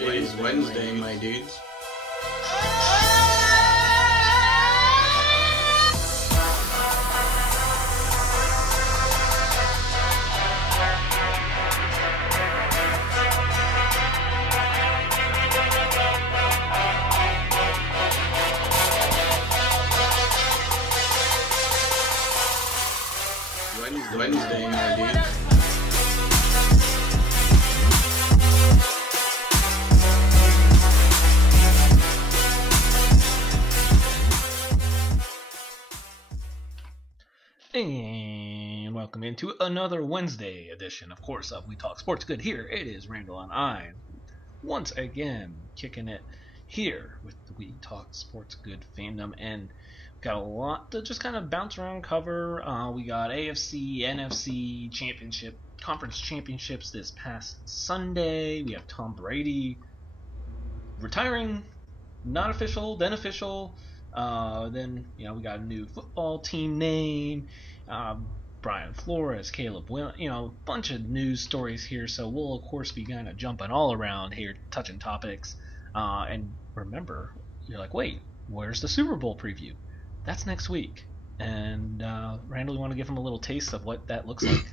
It is Wednesday, my dudes. Wednesday, my dudes. And welcome into another Wednesday edition, of course, of We Talk Sports Good. Here it is Randall and I, once again, kicking it here with the We Talk Sports Good fandom, and got a lot to just kind of bounce around, cover. We got AFC, NFC championship, conference championships this past Sunday. We have Tom Brady retiring, not official, then official. Then we got a new football team name. Brian Flores, Caleb Will, a bunch of news stories here. So we'll of course be kind of jumping all around here, touching topics. And remember, you're like, wait, where's the Super Bowl preview? That's next week. And Randall, you want to give him a little taste of what that looks like?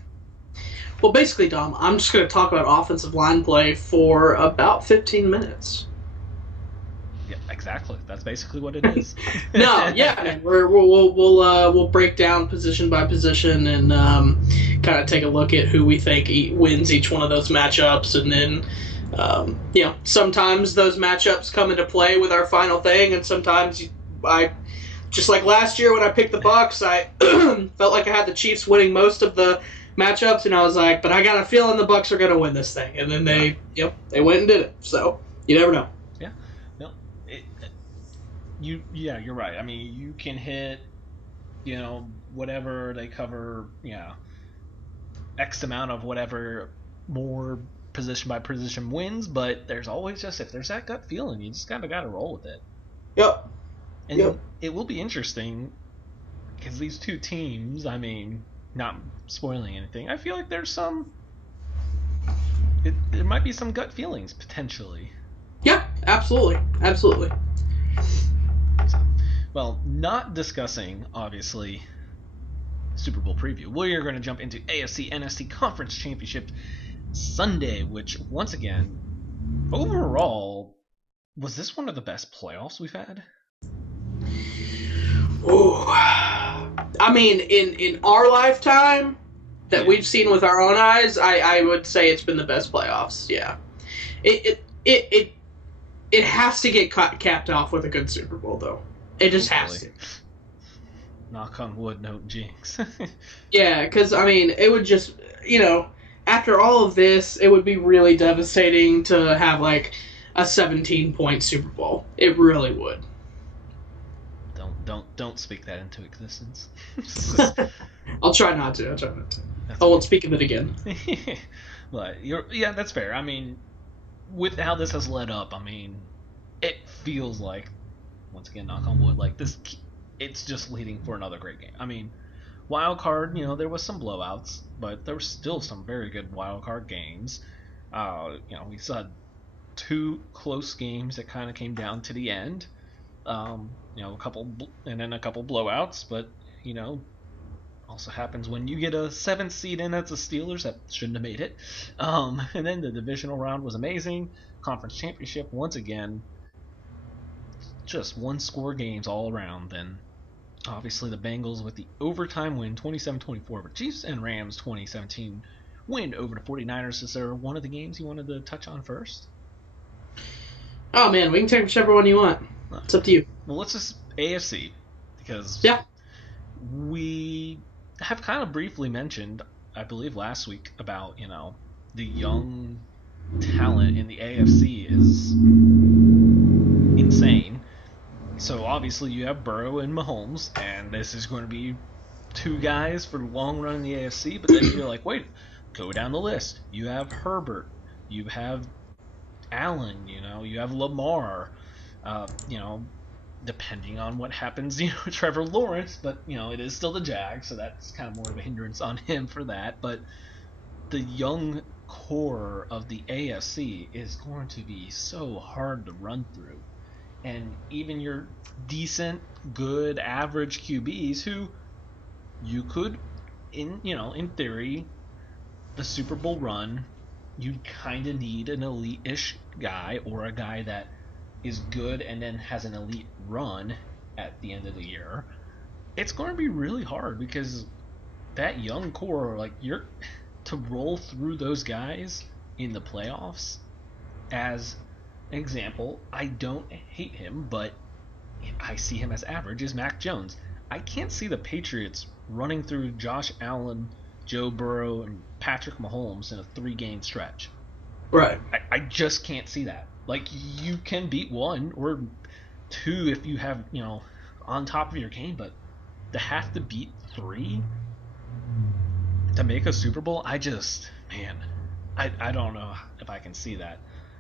Well, basically, Dom, I'm just going to talk about offensive line play for about 15 minutes. Yeah, exactly. That's basically what it is. No, yeah, we'll break down position by position and kind of take a look at who we think wins each one of those matchups, and then sometimes those matchups come into play with our final thing, and sometimes just like last year when I picked the Bucs, I felt like I had the Chiefs winning most of the matchups, and I was like, but I got a feeling the Bucs are going to win this thing, and then they went and did it. So you never know. Yeah, no, you're right. I mean, you can hit, whatever they cover, X amount of whatever more position by position wins, but there's always just, if there's that gut feeling, you just kind of got to roll with it. Yep. And it will be interesting because these two teams, I mean, not spoiling anything, I feel like there's there might be some gut feelings potentially. Yeah, absolutely. Absolutely. So, well, not discussing, obviously, Super Bowl preview. We are going to jump into AFC NFC Conference Championship Sunday, which, once again, overall, was this one of the best playoffs we've had? Oh, I mean, in our lifetime that we've seen with our own eyes, I would say it's been the best playoffs. Yeah, it has to get capped off with a good Super Bowl, though. It just has to. Knock on wood, no jinx. Yeah, because I mean, it would just after all of this, it would be really devastating to have like a 17-point Super Bowl. It really would. Don't speak that into existence. I'll try not to. I won't speak of it again. But that's fair. I mean, with how this has led up, I mean, it feels like, once again, knock on wood, like this, it's just leading for another great game. I mean, wild card, there was some blowouts, but there were still some very good wild card games. We saw two close games that kind of came down to the end. A couple and then a couple blowouts, but also happens when you get a 7th seed in as the Steelers that shouldn't have made it. And then the divisional round was amazing. Conference championship once again, just one-score games all around. Then obviously the Bengals with the overtime win, 27-24 over Chiefs, and Rams 2017 win over the 49ers. Is there one of the games you wanted to touch on first? Oh man, we can take whichever one you want. It's up to you. Well, let's just AFC, because we have kind of briefly mentioned, I believe last week, about the young talent in the AFC is insane. So obviously you have Burrow and Mahomes, and this is going to be two guys for the long run in the AFC. But then you're like, wait, go down the list. You have Herbert, you have Allen, you have Lamar. Depending on what happens, Trevor Lawrence, but, it is still the Jags, so that's kind of more of a hindrance on him for that. But the young core of the AFC is going to be so hard to run through. And even your decent, good, average QBs who you could, in theory, the Super Bowl run, you kind of need an elite-ish guy or a guy that is good and then has an elite run at the end of the year. It's going to be really hard because that young core, like, to roll through those guys in the playoffs. As an example, I don't hate him, but I see him as average, is Mac Jones. I can't see the Patriots running through Josh Allen, Joe Burrow, and Patrick Mahomes in a 3-game stretch. Right. I just can't see that. Like, you can beat 1 or 2 if you have, on top of your game, but to have to beat 3 to make a Super Bowl, I don't know if I can see that.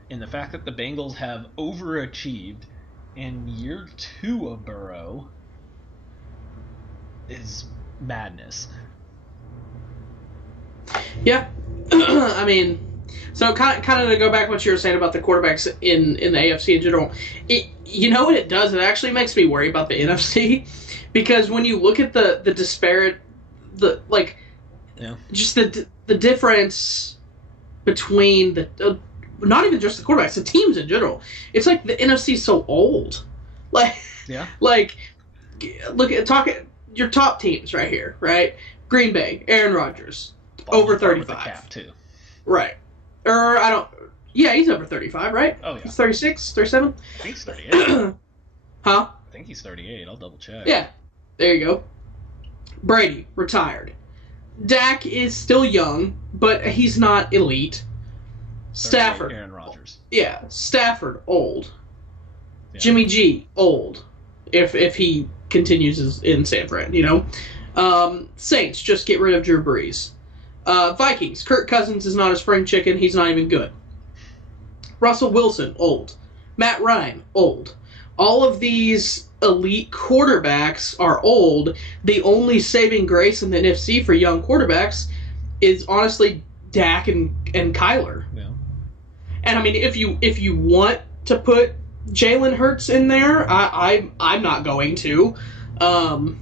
And the fact that the Bengals have overachieved in year 2 of Burrow is madness. Yeah. I mean, so kind of to go back to what you were saying about the quarterbacks in the AFC in general, you know what it does? It actually makes me worry about the NFC, because when you look at the disparate, just the difference between the not even just the quarterbacks, the teams in general. It's like the NFC is so old. Look at your top teams right here, right? Green Bay, Aaron Rodgers, over 35. With the cap too. Right. Yeah, he's over 35, right? Oh, yeah. He's 36, 37? I think he's 38. Huh? I think he's 38. I'll double check. Yeah. There you go. Brady, retired. Dak is still young, but he's not elite. Stafford. Aaron Rodgers. Yeah. Stafford, old. Yeah. Jimmy G, old. If he continues in San Fran, Saints, just get rid of Drew Brees. Vikings, Kirk Cousins is not a spring chicken. He's not even good. Russell Wilson, old. Matt Ryan, old. All of these elite quarterbacks are old. The only saving grace in the NFC for young quarterbacks is honestly Dak and Kyler. Yeah. And I mean, if you want to put Jalen Hurts in there, I'm not going to. No.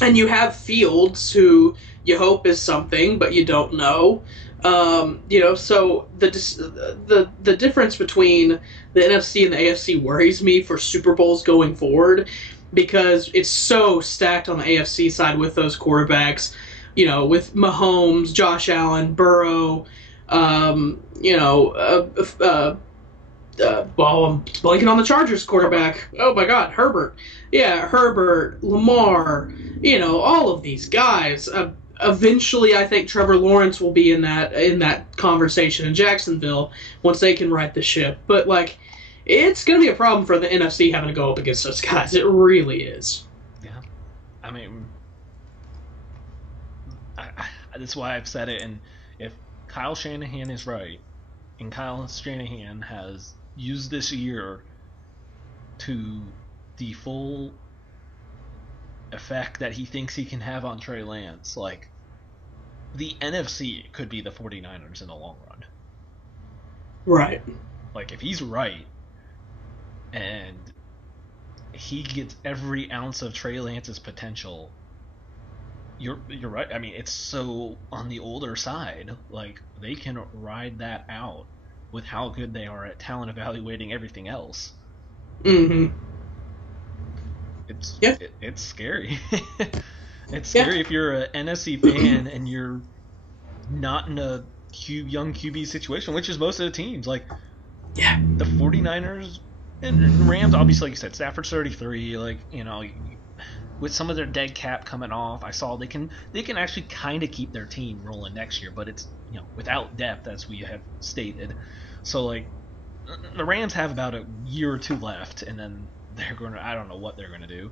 And you have Fields, who you hope is something, but you don't know. So the difference between the NFC and the AFC worries me for Super Bowls going forward, because it's so stacked on the AFC side with those quarterbacks, with Mahomes, Josh Allen, Burrow, I'm blanking on the Chargers quarterback. Oh my God, Herbert. Yeah, Herbert, Lamar, all of these guys. Eventually, I think Trevor Lawrence will be in that conversation in Jacksonville once they can right the ship. But it's going to be a problem for the NFC having to go up against those guys. It really is. Yeah, I mean, that's why I've said it. And if Kyle Shanahan is right, and Kyle Shanahan has used this year to the full effect that he thinks he can have on Trey Lance, the NFC could be the 49ers in the long run. Right. If he's right and he gets every ounce of Trey Lance's potential, you're right. I mean, it's so on the older side. They can ride that out with how good they are at talent evaluating everything else. Mm-hmm. It's scary. It's scary if you're an NFC fan and you're not in a young QB situation, which is most of the teams. The 49ers and Rams, obviously, like you said, Stafford's 33. With some of their dead cap coming off, I saw they can actually kind of keep their team rolling next year, but it's without depth, as we have stated. So the Rams have about a year or two left, and then I don't know what they're going to do.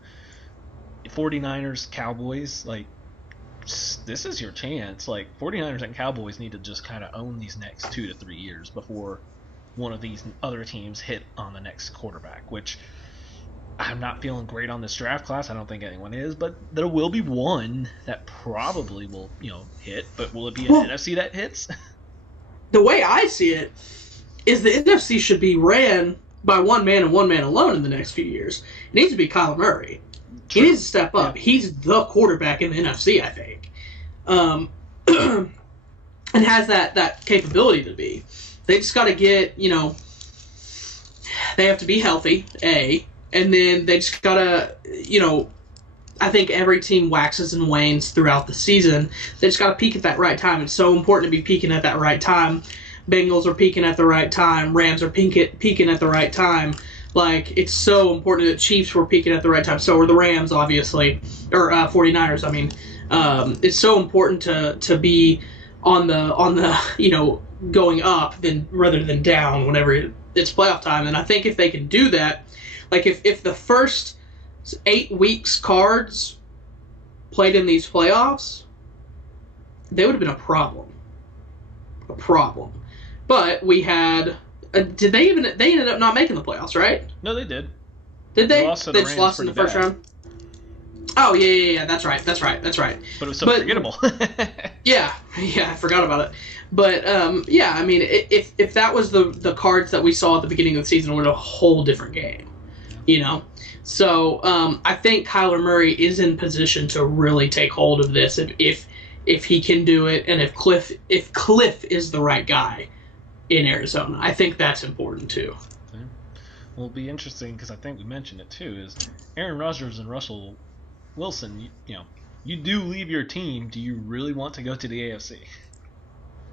49ers, Cowboys, this is your chance. 49ers and Cowboys need to just kind of own these next 2 to 3 years before one of these other teams hit on the next quarterback, which I'm not feeling great on this draft class. I don't think anyone is, but there will be one that probably will, hit. But will it be an NFC that hits? the way I see it is the NFC should be ran by one man and one man alone in the next few years. It needs to be Kyler Murray. True. He needs to step up. Yeah. He's the quarterback in the NFC, I think. And has that capability to be. They just got to get, they have to be healthy, A, and then they just got to, I think every team waxes and wanes throughout the season. They just got to peak at that right time. It's so important to be peaking at that right time. Bengals are peaking at the right time. Rams are peaking at the right time. Like, it's so important that Chiefs were peaking at the right time. So were the Rams, obviously. Or 49ers, I mean. It's so important to be on the going up rather than down whenever it's playoff time. And I think if they can do that, like if the first 8 weeks Cards played in these playoffs, they would have been a problem. But we had they ended up not making the playoffs, right? No, they did. Did they? They just lost in the first round. Oh yeah, that's right. But it was so forgettable. yeah, I forgot about it. But I mean, if that was the Cards that we saw at the beginning of the season, it would have a whole different game, So I think Kyler Murray is in position to really take hold of this if he can do it, and if Cliff is the right guy in Arizona. I think that's important too. Okay. Well, it'll be interesting because I think we mentioned it too. Is Aaron Rodgers and Russell Wilson? You do leave your team. Do you really want to go to the AFC?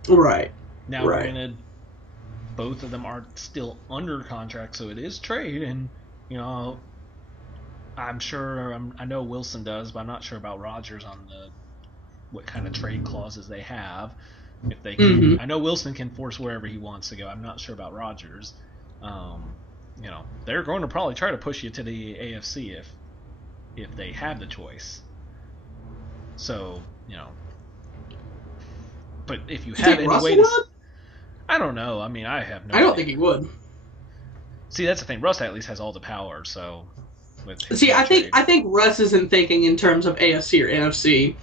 Right. Now, granted, both of them are still under contract, so it is trade, and I'm sure I know Wilson does, but I'm not sure about Rodgers on what kind of trade clauses they have. If they can, I know Wilson can force wherever he wants to go. I'm not sure about Rodgers. They're going to probably try to push you to the AFC if they have the choice. So, but if you have any way to, I don't know. I mean, I have no. I don't think he would. See, that's the thing. Russ at least has all the power. So, I think Russ isn't thinking in terms of AFC or NFC.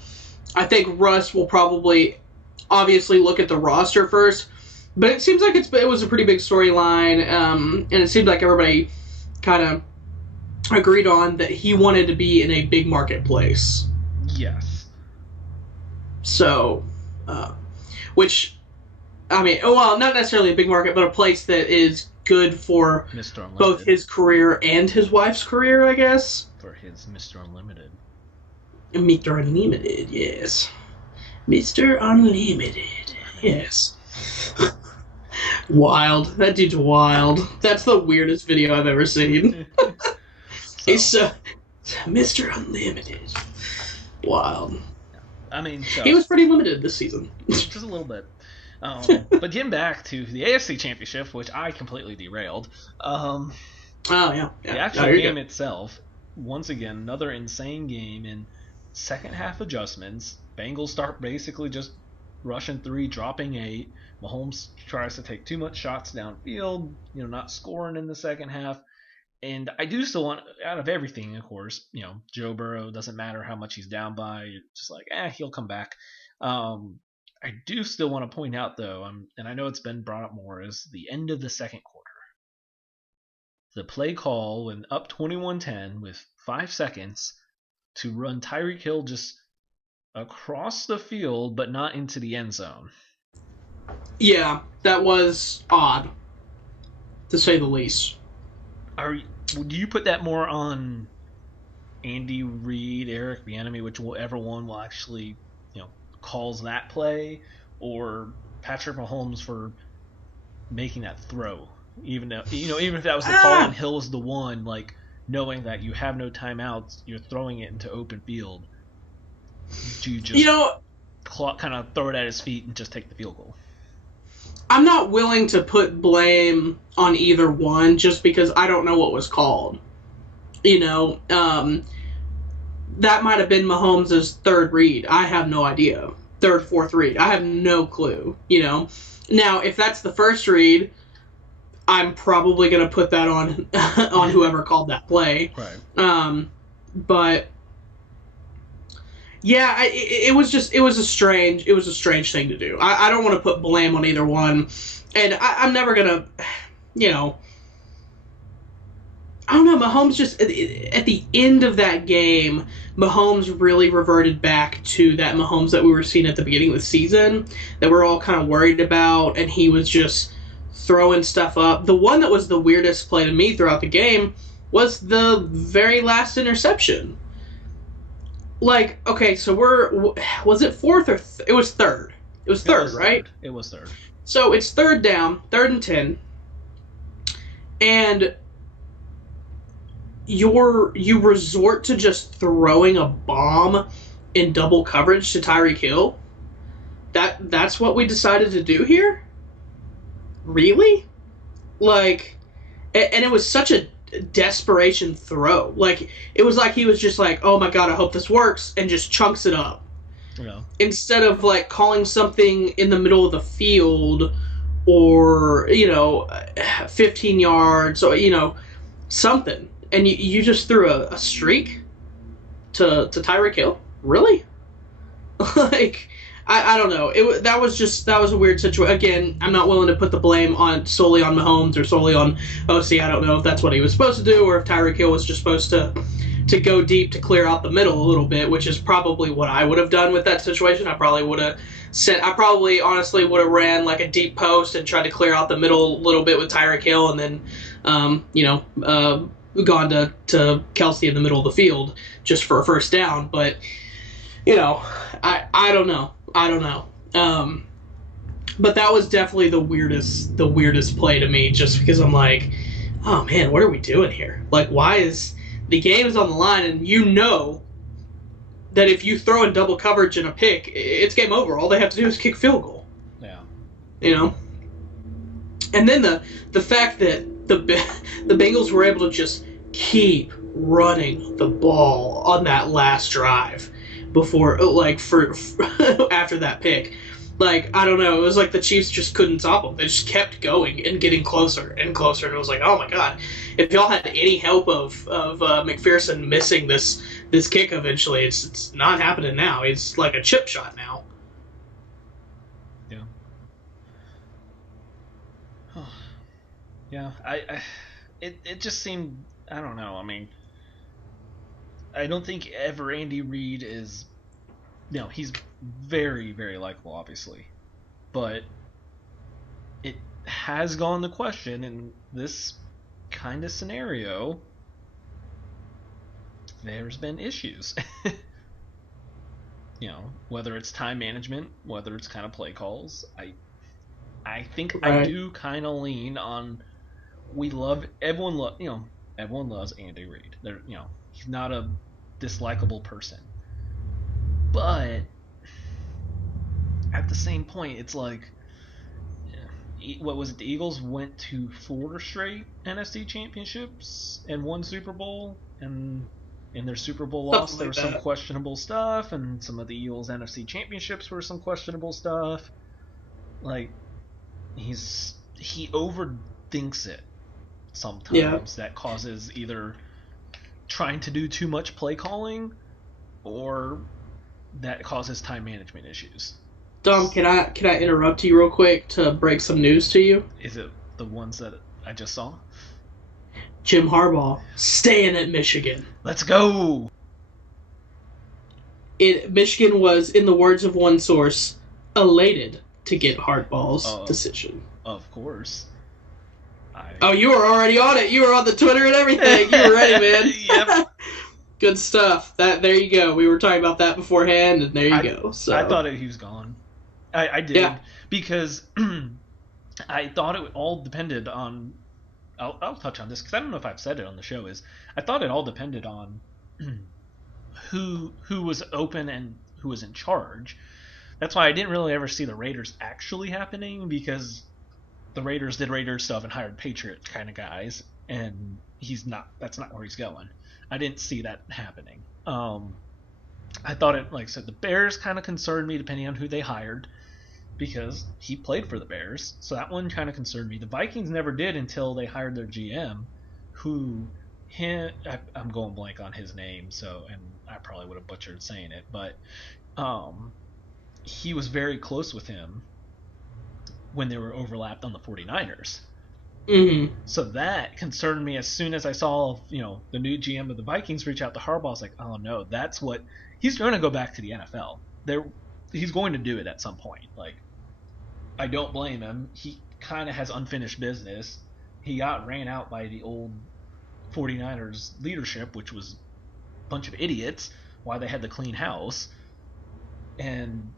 I think Russ will probably, obviously, look at the roster first. But it seems like it was a pretty big storyline, and it seems like everybody kind of agreed on that he wanted to be in a big marketplace. Yes. So, which, I mean, well, not necessarily a big market, but a place that is good for both his career and his wife's career, I guess. For his Mr. Unlimited. Mr. Unlimited, yes. Mr. Unlimited, yes. Wild. That dude's wild. That's the weirdest video I've ever seen. He's Mr. Unlimited. Wild. I mean, he was pretty limited this season. Just a little bit. But getting back to the AFC Championship, which I completely derailed. The actual game itself, once again, another insane game in second half adjustments. Bengals start basically just rushing 3, dropping 8. Mahomes tries to take too much shots downfield, not scoring in the second half. And I do still want, out of everything, of course, Joe Burrow, doesn't matter how much he's down by, you're just like, he'll come back. I do still want to point out, though, and I know it's been brought up more, is the end of the second quarter. The play call when up 21-10 with 5 seconds to run Tyreek Hill just across the field, but not into the end zone. Yeah, that was odd, to say the least. Do you put that more on Andy Reid, Eric Bieniemy, whichever one will actually, calls that play, or Patrick Mahomes for making that throw? Even if that was the call and Hill was the one, like knowing that you have no timeouts, you're throwing it into open field. Do you just kind of throw it at his feet and just take the field goal? I'm not willing to put blame on either one just because I don't know what was called. That might have been Mahomes' third read. I have no idea. Third, fourth read. I have no clue. Now, if that's the first read, I'm probably going to put that on whoever called that play. Right. But Yeah, it was a strange thing to do. I don't want to put blame on either one, and I'm never gonna, you know. I don't know. Mahomes just at the end of that game, Mahomes really reverted back to that Mahomes that we were seeing at the beginning of the season that we're all kind of worried about, and he was just throwing stuff up. The one that was the weirdest play to me throughout the game was the very last interception. Like, okay, so was it fourth or it was third? It was third, right? It was third. So it's third down, 3rd and 10, and you resort to just throwing a bomb in double coverage to Tyreek Hill. That's what we decided to do here? Really? Like, and it was such a desperation throw. Like, it was like he was just like, oh my god, I hope this works, and just chunks it up. Yeah. Instead of like calling something in the middle of the field or, 15 yards or, something. And you just threw a streak to Tyreek Hill? Really? Like, I don't know. That was a weird situation. Again, I'm not willing to put the blame solely on Mahomes or solely on OC. I don't know if that's what he was supposed to do or if Tyreek Hill was just supposed to go deep to clear out the middle a little bit, which is probably what I would have done with that situation. I probably honestly would have ran like a deep post and tried to clear out the middle a little bit with Tyreek Hill, and then gone to Kelsey in the middle of the field just for a first down. But I don't know. But that was definitely the weirdest play to me, just because I'm like, oh man, what are we doing here? Like, why is the game is on the line, and that if you throw in double coverage and a pick, it's game over. All they have to do is kick field goal. Yeah. And then the fact that the Bengals were able to just keep running the ball on that last drive before, after that pick. Like, I don't know, it was like the Chiefs just couldn't stop them. They just kept going and getting closer and closer, and it was like, oh my god, if y'all had any help of McPherson missing this kick eventually, it's not happening now. It's like a chip shot now. Yeah. Yeah, it just seemed, I don't know, I mean, I don't think ever Andy Reid is, he's very, very likable, obviously, but it has gone to question in this kind of scenario. There's been issues. Whether it's time management, whether it's kind of play calls. I think right. I do kind of lean on, everyone loves Andy Reid. He's not a dislikable person. But at the same point, it's like, what was it? The Eagles went to 4 straight NFC championships and won Super Bowl, and in their Super Bowl loss, there was some questionable stuff, and some of the Eagles' NFC championships were some questionable stuff. Like, he overthinks it sometimes. Yeah. That causes either trying to do too much play calling, or that causes time management issues. Dom, can I interrupt you real quick to break some news to you? Is it the ones that I just saw? Jim Harbaugh staying at Michigan. Let's go! Michigan was, in the words of one source, elated to get Harbaugh's decision. Of course. Oh, you were already on it. You were on the Twitter and everything. You were ready, man. Yep. Good stuff. There you go. We were talking about that beforehand, and there you go. So I thought he was gone. I did, yeah. Because I thought it all depended on. I'll touch on this because I don't know if I've said it on the show. I thought it all depended on who was open and who was in charge. That's why I didn't really ever see the Raiders actually happening, because the Raiders did Raiders stuff and hired Patriot kind of guys, and that's not where he's going. I didn't see that happening. I thought it, like I said, the Bears kind of concerned me depending on who they hired, because he played for the Bears, so that one kind of concerned me. The Vikings never did until they hired their GM, who I'm going blank on his name, and I probably would have butchered saying it, but he was very close with him when they were overlapped on the 49ers. Mm-hmm. So that concerned me as soon as I saw, the new GM of the Vikings reach out to Harbaugh. I was like, oh no, that's what he's going to go back to the NFL. He's going to do it at some point. Like, I don't blame him. He kind of has unfinished business. He got ran out by the old 49ers leadership, which was a bunch of idiots, why they had to clean house. And,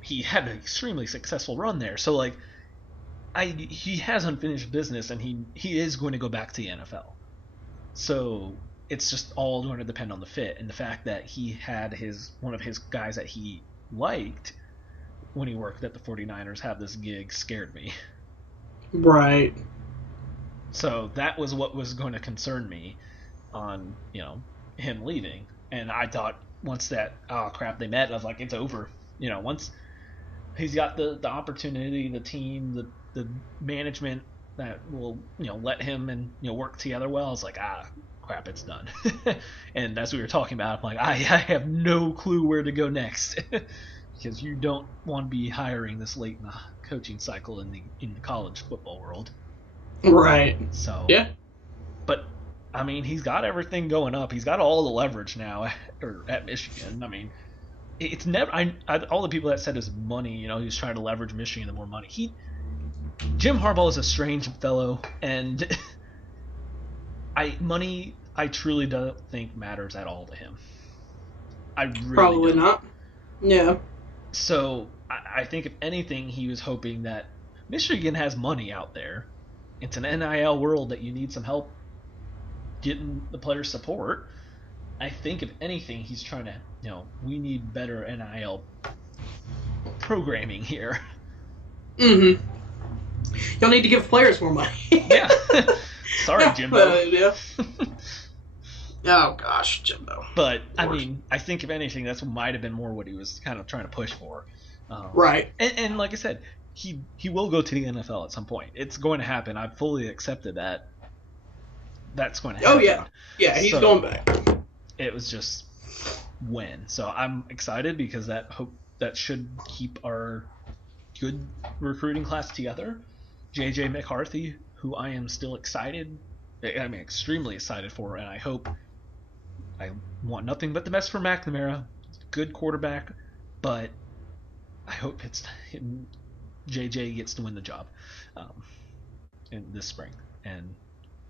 he had an extremely successful run there. So, like, he has unfinished business, and he is going to go back to the NFL. So it's just all going to depend on the fit, and the fact that he had one of his guys that he liked when he worked at the 49ers have this gig scared me. Right. So that was what was going to concern me on, him leaving. And I thought once they met, I was like, it's over. Once he's got the opportunity, the team, the management that will, let him and, work together well, I was like, crap, it's done. And as we were talking about, I'm like, I have no clue where to go next. Because you don't want to be hiring this late in the coaching cycle in the college football world. Right. So yeah. But I mean, he's got everything going up. He's got all the leverage now at Michigan. I mean, it's never. All the people that said his money, he's trying to leverage Michigan to more money. Jim Harbaugh is a strange fellow, and money I truly don't think matters at all to him. I really probably don't. Not. Yeah. So I think if anything, he was hoping that Michigan has money out there. It's an NIL world that you need some help getting the player support. I think if anything, he's trying to, we need better NIL programming here. Mm-hmm. Y'all need to give players more money. Yeah. Sorry, Jimbo. Yeah. Oh, gosh, Jimbo. But, I mean, I think if anything, that's might have been more what he was kind of trying to push for. Right. And like I said, he will go to the NFL at some point. It's going to happen. I've fully accepted that. That's going to happen. Oh, yeah. Yeah, he's going back. It was just when. So I'm excited because that should keep our good recruiting class together. J.J. McCarthy, who I am still excited, extremely excited for, and I want nothing but the best for McNamara. Good quarterback, but I hope JJ gets to win the job in this spring. And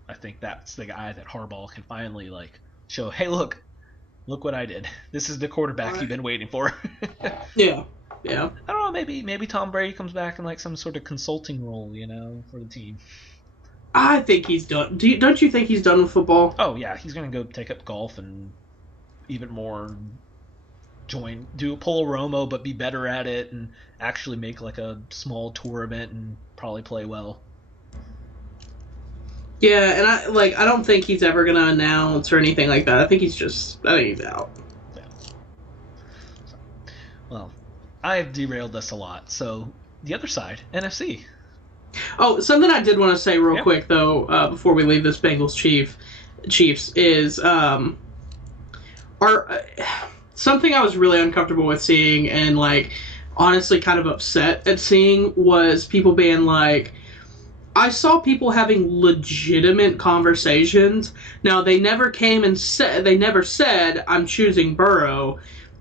I think that's the guy that Harbaugh can finally show, hey, look what I did. This is the quarterback you've been waiting for. Yeah. Yeah. I don't know, maybe Tom Brady comes back in some sort of consulting role, for the team. I think he's done. Don't you think he's done with football? Oh, yeah. He's going to go take up golf and even more pull a Romo, but be better at it and actually make a small tour event and probably play well. Yeah, and I don't think he's ever going to announce or anything like that. I think he's out. Yeah. So, well, I've derailed this a lot. So, the other side, NFC. Oh, something I did want to say real quick, though, before we leave this Bengals Chiefs, is something I was really uncomfortable with seeing and, honestly kind of upset at seeing was people being I saw people having legitimate conversations. Now, they never said, I'm choosing Burrow,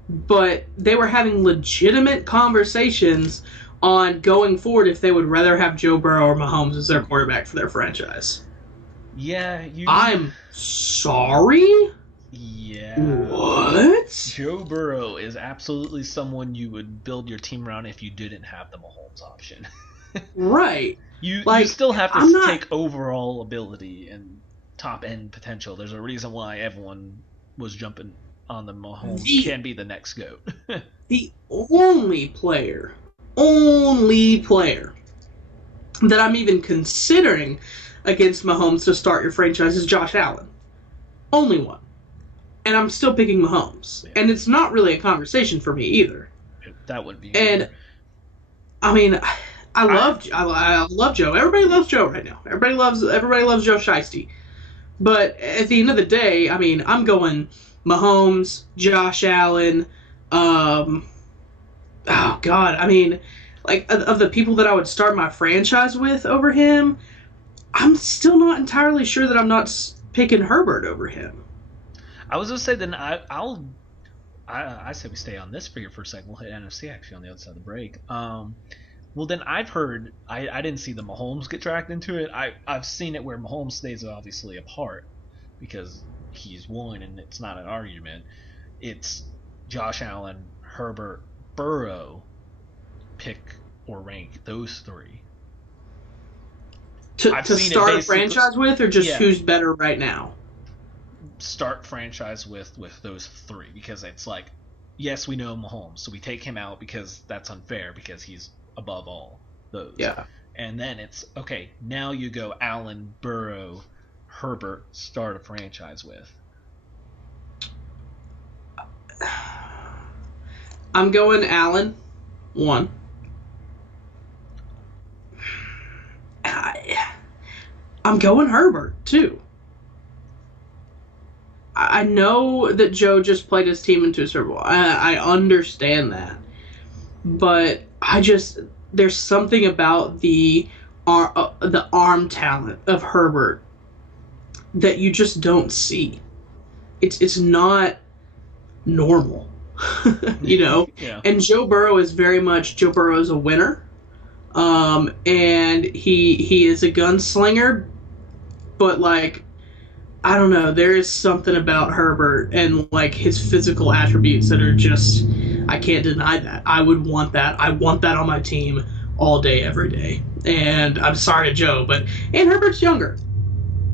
but they were having legitimate conversations on going forward if they would rather have Joe Burrow or Mahomes as their quarterback for their franchise. Yeah, I'm sorry? Yeah. What? Joe Burrow is absolutely someone you would build your team around if you didn't have the Mahomes option. Right. You still have to take overall ability and top-end potential. There's a reason why everyone was jumping on the Mahomes can be the next GOAT. The only player that I'm even considering against Mahomes to start your franchise is Josh Allen. Only one. And I'm still picking Mahomes. Yeah. And it's not really a conversation for me either. That would be. And, I mean, I love Joe. Everybody loves Joe right now. Everybody loves Joe Shiesty. But at the end of the day, I mean, I'm going Mahomes, Josh Allen. Oh God, I mean, like of the people that I would start my franchise with over him, I'm still not entirely sure that I'm not picking Herbert over him. I was gonna say then I say we stay on this for a second. We'll hit NFC actually on the other side of the break. Well, then I've heard I didn't see the Mahomes get dragged into it. I've seen it where Mahomes stays obviously apart because he's won and it's not an argument. It's Josh Allen, Herbert, Burrow, pick or rank those three. To start a franchise with, or just who's better right now? Start franchise with those three because it's like, yes, we know Mahomes, so we take him out because that's unfair because he's above all those. Yeah. And then it's, okay, now you go Allen, Burrow, Herbert, start a franchise with. I'm going Allen, 1. I'm going Herbert, 2. I know that Joe just played his team into a Super Bowl. I understand that. But there's something about the arm talent of Herbert that you just don't see. It's not normal, you know? Yeah. And Joe Burrow is a winner. And he is a gunslinger, but like, I don't know, there is something about Herbert and like his physical attributes that are just, I can't deny that. I would want that. I want that on my team all day, every day. And I'm sorry to Joe, and Herbert's younger.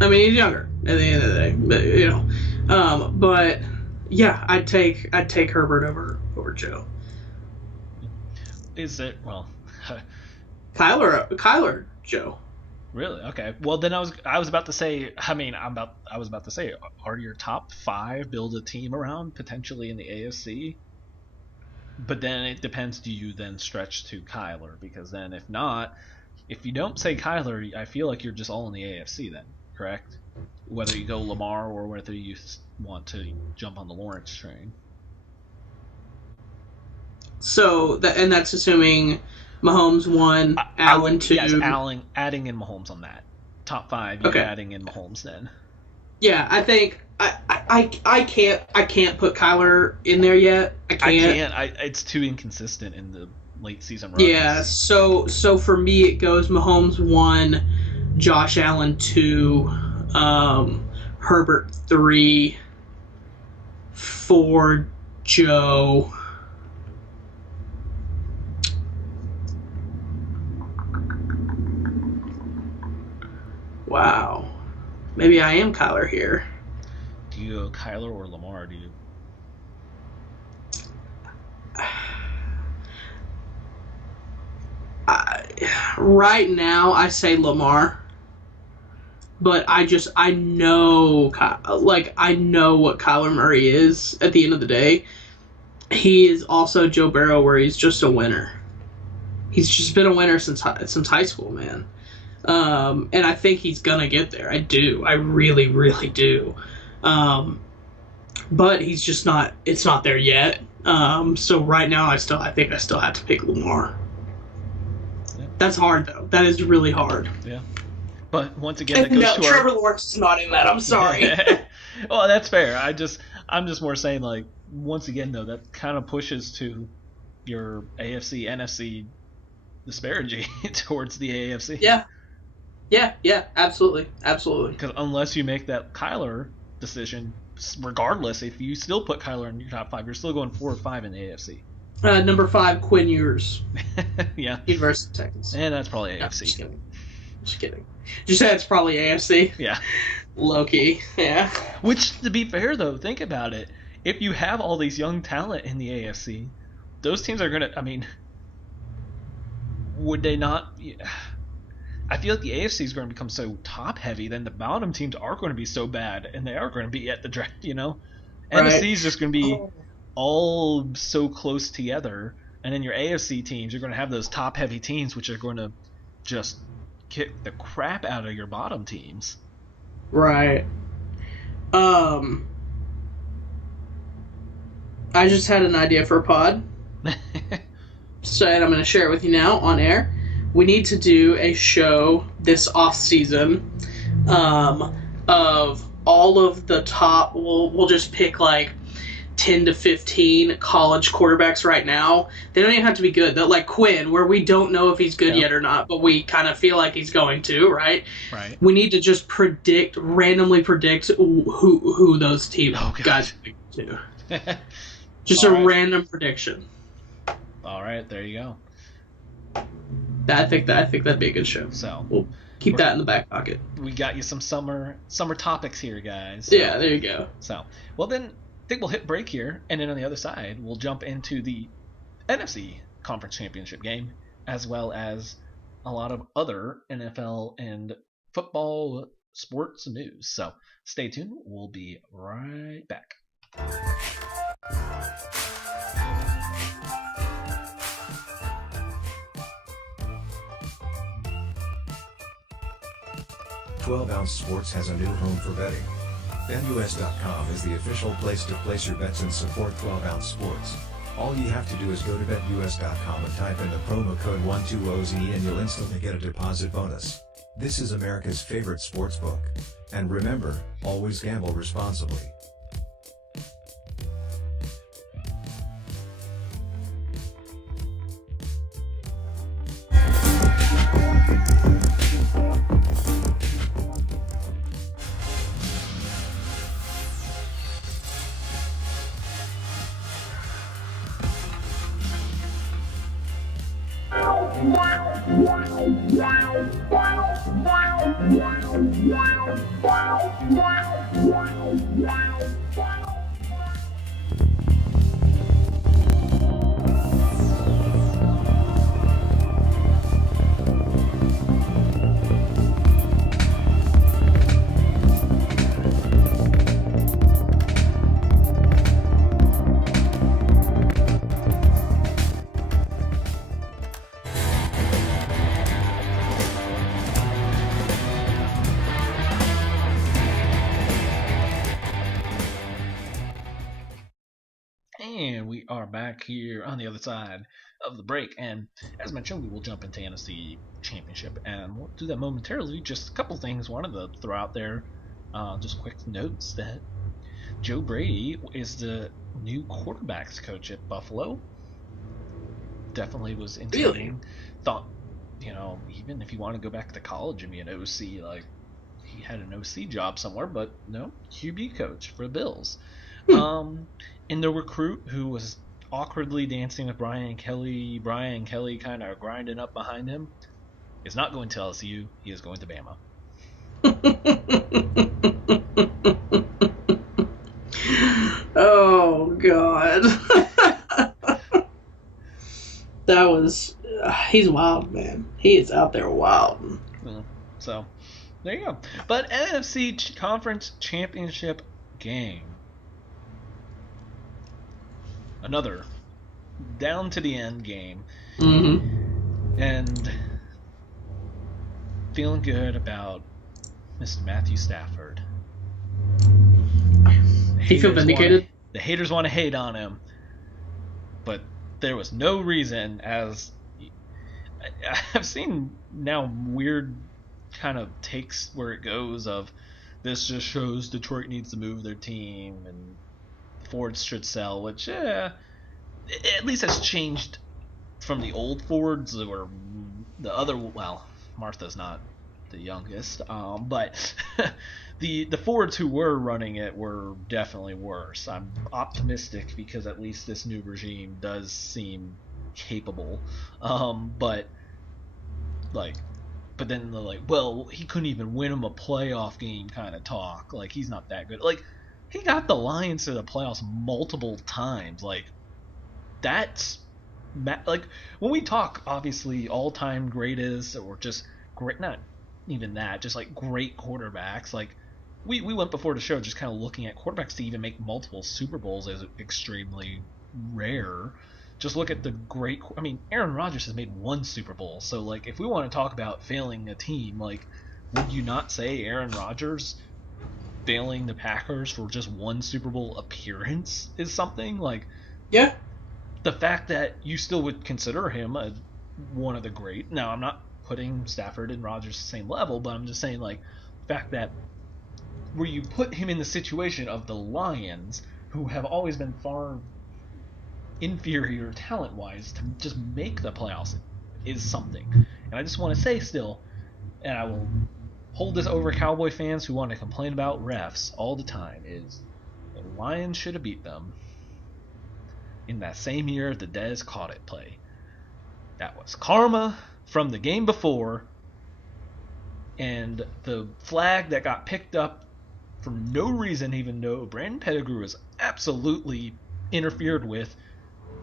I mean, he's younger at the end of the day, but, you know. But yeah, I'd take Herbert over Joe. Is it, well, Kyler, Joe. Really? Okay. Well, then I was about to say. I was about to say, are your top 5 build a team around potentially in the AFC? But then it depends. Do you then stretch to Kyler? Because then, if not, if you don't say Kyler, I feel like you're just all in the AFC then. Correct? Whether you go Lamar or whether you want to jump on the Lawrence train. So that's assuming Mahomes 1, Allen 2. Yes, Allen, adding in Mahomes on that. Top 5, you're adding in Mahomes then. Yeah, I think I can't put Kyler in there yet. I can't. It's too inconsistent in the late season runs. Yeah, so for me it goes Mahomes 1, Josh Allen 2, Herbert 3, 4, Joe. Wow. Maybe I am Kyler here. Do you go Kyler or Lamar? Do you? Right now, I say Lamar. But I know what Kyler Murray is at the end of the day. He is also Joe Burrow, where he's just a winner. He's just been a winner since high school, man. And I think he's gonna get there. I do. I really, really do. But he's just not. It's not there yet. So right now, I think I still have to pick Lamar. Yeah. That's hard though. That is really hard. Yeah. But once again, that goes to Trevor Lawrence is not in that. I'm sorry. Well, that's fair. I'm just more saying, like, once again though, that kind of pushes to your AFC NFC disparity towards the AFC. Yeah, absolutely. Because unless you make that Kyler decision, regardless, if you still put Kyler in your top 5, you're still going 4 or 5 in the AFC. Number 5, Quinn Ewers. Yeah. University of Texas. And that's probably AFC. No, just kidding. Did you say it's probably AFC? Yeah. Low-key, yeah. Which, to be fair, though, think about it. If you have all these young talent in the AFC, those teams are going to, I mean, would they not... I feel like the AFC is going to become so top-heavy, then the bottom teams are going to be so bad, and they are going to be at the draft, you know? Right. NFC is just going to be all so close together, and then your AFC teams, you're going to have those top-heavy teams, which are going to just kick the crap out of your bottom teams. Right. I just had an idea for a pod. So, and I'm going to share it with you now on air. We need to do a show this off season of all of the top. We'll just pick like 10 to 15 college quarterbacks right now. They don't even have to be good. They're like Quinn, where we don't know if he's good yet or not, but we kind of feel like he's going to, right? Right. We need to just randomly predict who those guys do. Just a random prediction. All right, there you go. I think that'd be a good show. So we'll keep that in the back pocket. We got you some summer topics here, guys. So, yeah, there you go. So, well then, I think we'll hit break here, and then on the other side, we'll jump into the NFC Conference Championship game, as well as a lot of other NFL and football sports news. So stay tuned. We'll be right back. 12-Ounce Sports has a new home for betting. BetUS.com is the official place to place your bets and support 12-Ounce Sports. All you have to do is go to BetUS.com and type in the promo code 12OZE and you'll instantly get a deposit bonus. This is America's favorite sportsbook. And remember, always gamble responsibly. And we are back here on the other side of the break, and as mentioned, we will jump into NFC Championship, and we'll do that momentarily. Just a couple things wanted to throw out there, just quick notes that Joe Brady is the new quarterbacks coach at Buffalo. Definitely was intimidating. Thought, even if you want to go back to college and be an OC, like he had an OC job somewhere, but no, QB coach for the Bills. And the recruit who was awkwardly dancing with Brian Kelly kind of grinding up behind him, is not going to LSU. He is going to Bama. Oh, God. That was... he's wild, man. He is out there wild. So, there you go. But NFC Conference Championship game. Another down to the end game. Mm-hmm. And feeling good about Mr. Matthew Stafford. You feel vindicated? The haters want to hate on him. But there was no reason, as I've seen now weird kind of takes where it goes of this just shows Detroit needs to move their team and Fords should sell, which at least has changed from the old Fords that were the other. Well, Martha's not the youngest, but the Fords who were running it were definitely worse. I'm optimistic because at least this new regime does seem capable, but then they're like, well, he couldn't even win him a playoff game kind of talk. Like, he's not that good. Like, he got the Lions to the playoffs multiple times. Like, that's... Like, when we talk, obviously, all-time greatest, or just great... Not even that, just, like, great quarterbacks. Like, we went before the show just kind of looking at quarterbacks to even make multiple Super Bowls as extremely rare. Just look at the great... I mean, Aaron Rodgers has made one Super Bowl. So, like, if we want to talk about failing a team, like, would you not say Aaron Rodgers... failing the Packers for just one Super Bowl appearance is something. Like, Yeah. the fact that you still would consider him one of the great. Now, I'm not putting Stafford and Rodgers the same level, but I'm just saying, like, the fact that where you put him in the situation of the Lions, who have always been far inferior talent-wise, to just make the playoffs is something. And I just want to say still, and I will hold this over Cowboy fans who want to complain about refs all the time, is the Lions should have beat them in that same year the Dez caught it play. That was karma from the game before, and the flag that got picked up for no reason, even though Brandon Pettigrew was absolutely interfered with,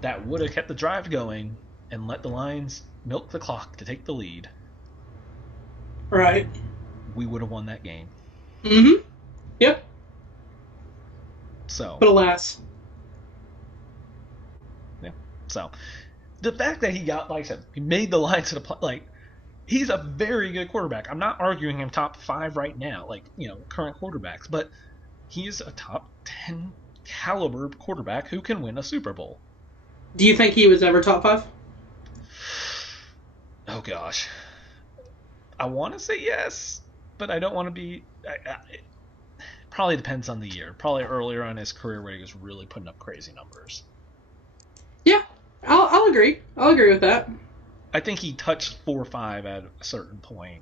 that would have kept the drive going and let the Lions milk the clock to take the lead. Right. We would have won that game. Mm-hmm. Yep. So. But alas. Yeah. So, the fact that he got, like I said, he made the Lions to the play, like, he's a very good quarterback. I'm not arguing him top 5 right now, like, current quarterbacks, but he's a top 10 caliber quarterback who can win a Super Bowl. Do you think he was ever top 5? Oh, gosh. I want to say yes, but I don't want to be... it probably depends on the year. Probably earlier on in his career where he was really putting up crazy numbers. Yeah, I'll agree. I'll agree with that. I think he touched 4 or 5 at a certain point.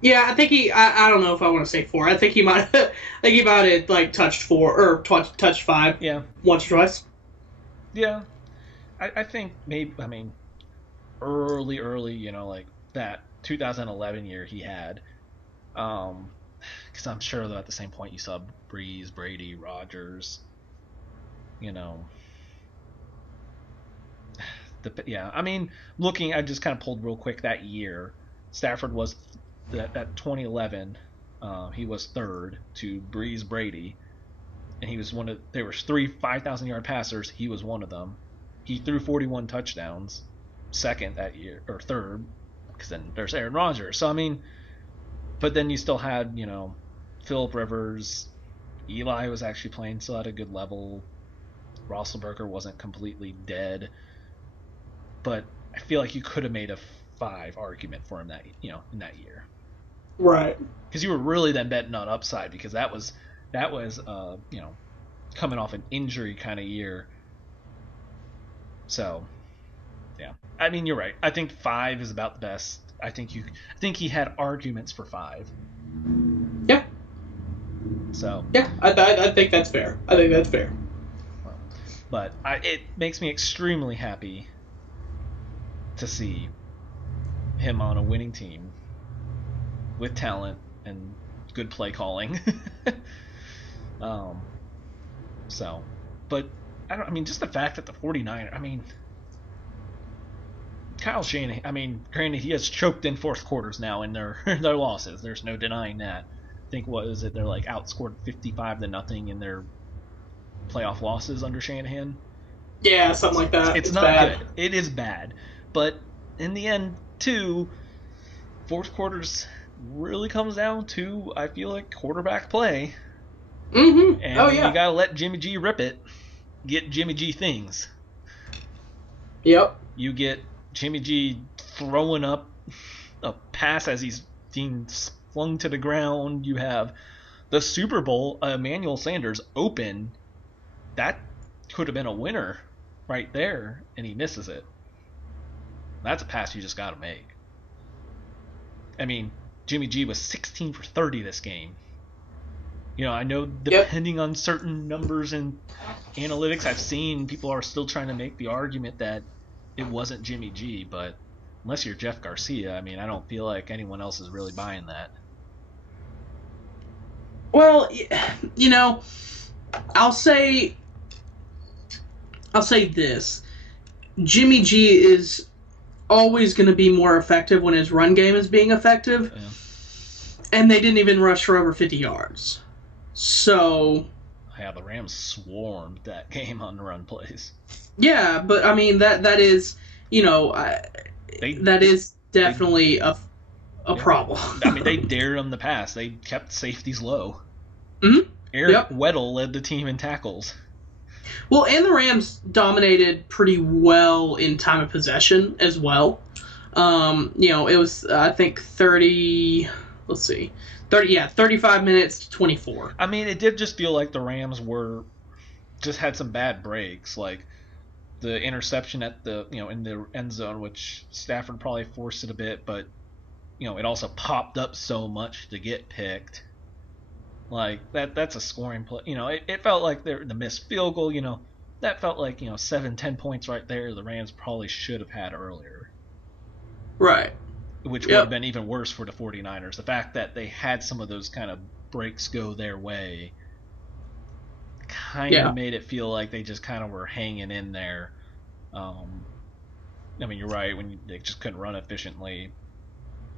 Yeah, I think I don't know if I want to say 4. I think he might have like touched 4 or touched 5. Yeah. Once or twice. Yeah. I think maybe, early, like that 2011 year he had. Because I'm sure that at the same point you saw Breeze, Brady, Rodgers, looking, I just kind of pulled real quick that year. Stafford was that 2011. He was third to Breeze, Brady, and he was there was 3 5,000-yard passers. He was one of them. He threw 41 touchdowns, second that year, or third, because then there's Aaron Rodgers. So but then you still had Phillip Rivers. Eli was actually playing still at a good level. Roethlisberger wasn't completely dead. But I feel like you could have made a 5 argument for him that in that year, right? Because you were really then betting on upside, because that was coming off an injury kind of year. So yeah, you're right. I think 5 is about the best. I think he had arguments for 5. Yeah. So yeah, I think that's fair. I think that's fair. But it makes me extremely happy to see him on a winning team with talent and good play calling. But just the fact that the 49ers, Kyle Shanahan, granted he has choked in fourth quarters now in their losses. There's no denying that. I think they're like outscored 55-0 in their playoff losses under Shanahan. Yeah, something like that. It's not bad. Good. It is bad. But in the end, too, fourth quarters really comes down to, I feel like, quarterback play. Mm-hmm. And you gotta let Jimmy G rip it. Get Jimmy G things. Yep. You get Jimmy G throwing up a pass as he's being flung to the ground. You have the Super Bowl, Emmanuel Sanders open. That could have been a winner right there, and he misses it. That's a pass you just got to make. Jimmy G was 16 for 30 this game. I know depending on certain numbers and analytics, I've seen people are still trying to make the argument that it wasn't Jimmy G, but unless you're Jeff Garcia, I don't feel like anyone else is really buying that. Well, I'll say this. Jimmy G is always going to be more effective when his run game is being effective. Yeah. And they didn't even rush for over 50 yards. So... yeah, the Rams swarmed that game on the run plays. Yeah, but that is, that is definitely a problem. I mean, they dared them to pass. They kept safeties low. Mm-hmm. Eric Weddle led the team in tackles. Well, and the Rams dominated pretty well in time of possession as well. It was, I think, 35 minutes to 24. I mean, it did just feel like the Rams had some bad breaks, like the interception at in the end zone, which Stafford probably forced it a bit, but, it also popped up so much to get picked. Like, that's a scoring play. It felt like the missed field goal, that felt like, 7-10 points right there the Rams probably should have had earlier. Right. Which would have been even worse for the 49ers. The fact that they had some of those kind of breaks go their way kind of made it feel like they just kind of were hanging in there. I mean, you're right, when they just couldn't run efficiently.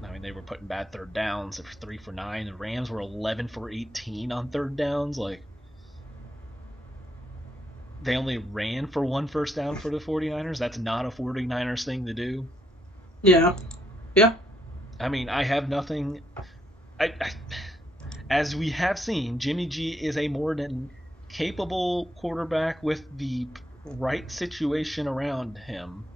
I mean, they were putting bad third downs, 3 for 9. The Rams were 11 for 18 on third downs. Like, they only ran for 1 first down for the 49ers. That's not a 49ers thing to do. Yeah. Yeah. I mean, I have nothing. As we have seen, Jimmy G is a more than capable quarterback with the right situation around him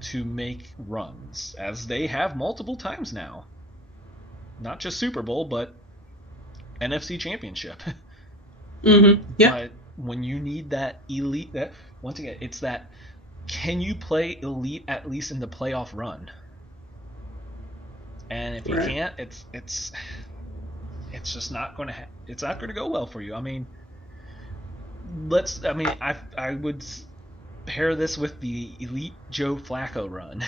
to make runs, as they have multiple times now. Not just Super Bowl, but NFC Championship. Mm-hmm. Yeah. But when you need that elite, that once again, it's that, can you play elite at least in the playoff run? And if you can't, it's just not going to it's not going to go well for you. I mean, I would pair this with the elite Joe Flacco run.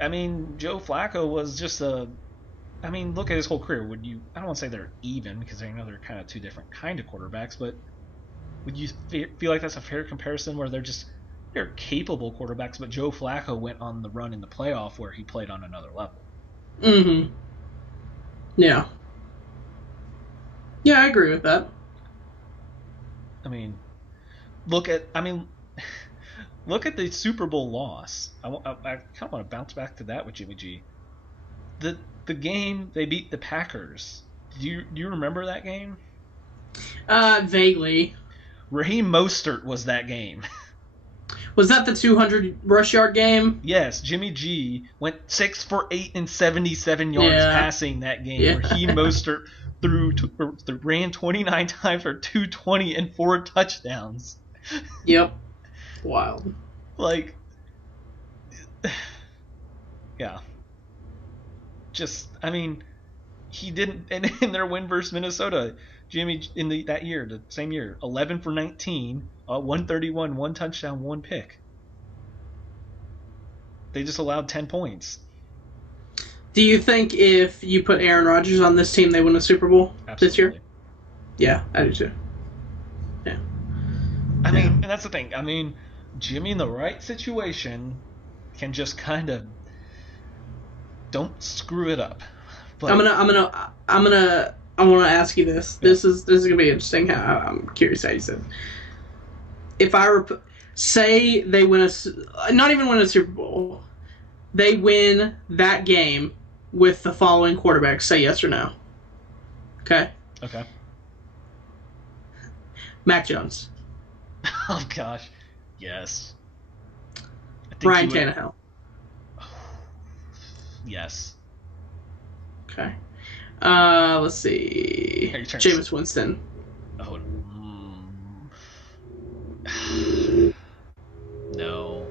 I mean, Joe Flacco was just look at his whole career. I don't want to say they're even, because I know they're kind of two different kind of quarterbacks, but would you feel like that's a fair comparison, where they're capable quarterbacks, but Joe Flacco went on the run in the playoff where he played on another level? Mm-hmm. Yeah. Yeah, I agree with that. I mean, look at the Super Bowl loss. I kind of want to bounce back to that with Jimmy G. The game they beat the Packers. Do you remember that game? Vaguely. Raheem Mostert was that game. Was that the 200 rush yard game? Yes, Jimmy G went 6 for 8 and 77 yards passing that game. Yeah. Raheem Mostert ran 29 times for 220 and 4 touchdowns. Yep. Wild. Like, yeah. Just, I mean, he didn't, and in their win versus Minnesota, Jimmy the same year, 11 for 19, 131, 1 touchdown, 1 pick. They just allowed 10 points. Do you think if you put Aaron Rodgers on this team, they win a Super Bowl this year? Yeah, I do too. Yeah. I mean, and that's the thing. I mean, Jimmy in the right situation can just kind of don't screw it up. But I want to ask you this. Yeah. This is gonna be interesting. I'm curious how you said. If I were say they win not even win a Super Bowl, they win that game with the following quarterbacks. Say yes or no. Okay. Okay. Mac Jones. Oh gosh, yes. Ryan Tannehill. Yes. Okay. Let's see. Jameis Winston. Oh. No.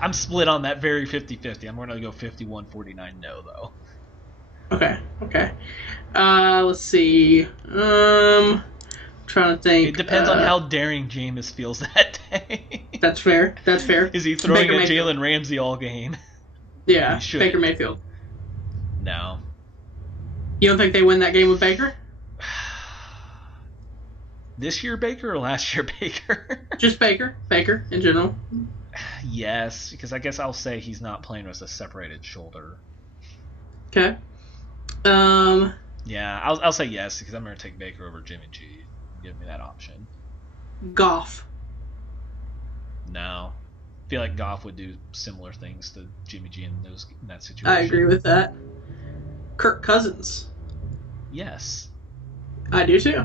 I'm split on that, very 50-50. I'm going to go 51-49 no, though. Okay. Let's see. Trying to think. It depends on how daring Jameis feels that day. That's fair. Is he throwing at Jalen Ramsey all game? Yeah, Baker Mayfield. No. You don't think they win that game with Baker? This year Baker or last year Baker? Just Baker. Baker in general. Yes, because I guess I'll say he's not playing with a separated shoulder. Okay. Yeah, I'll say yes, because I'm going to take Baker over Jimmy G. Give me that option. Goff. No. feel like Goff would do similar things to Jimmy G in that situation. I agree with that. Kirk Cousins. Yes. I do too.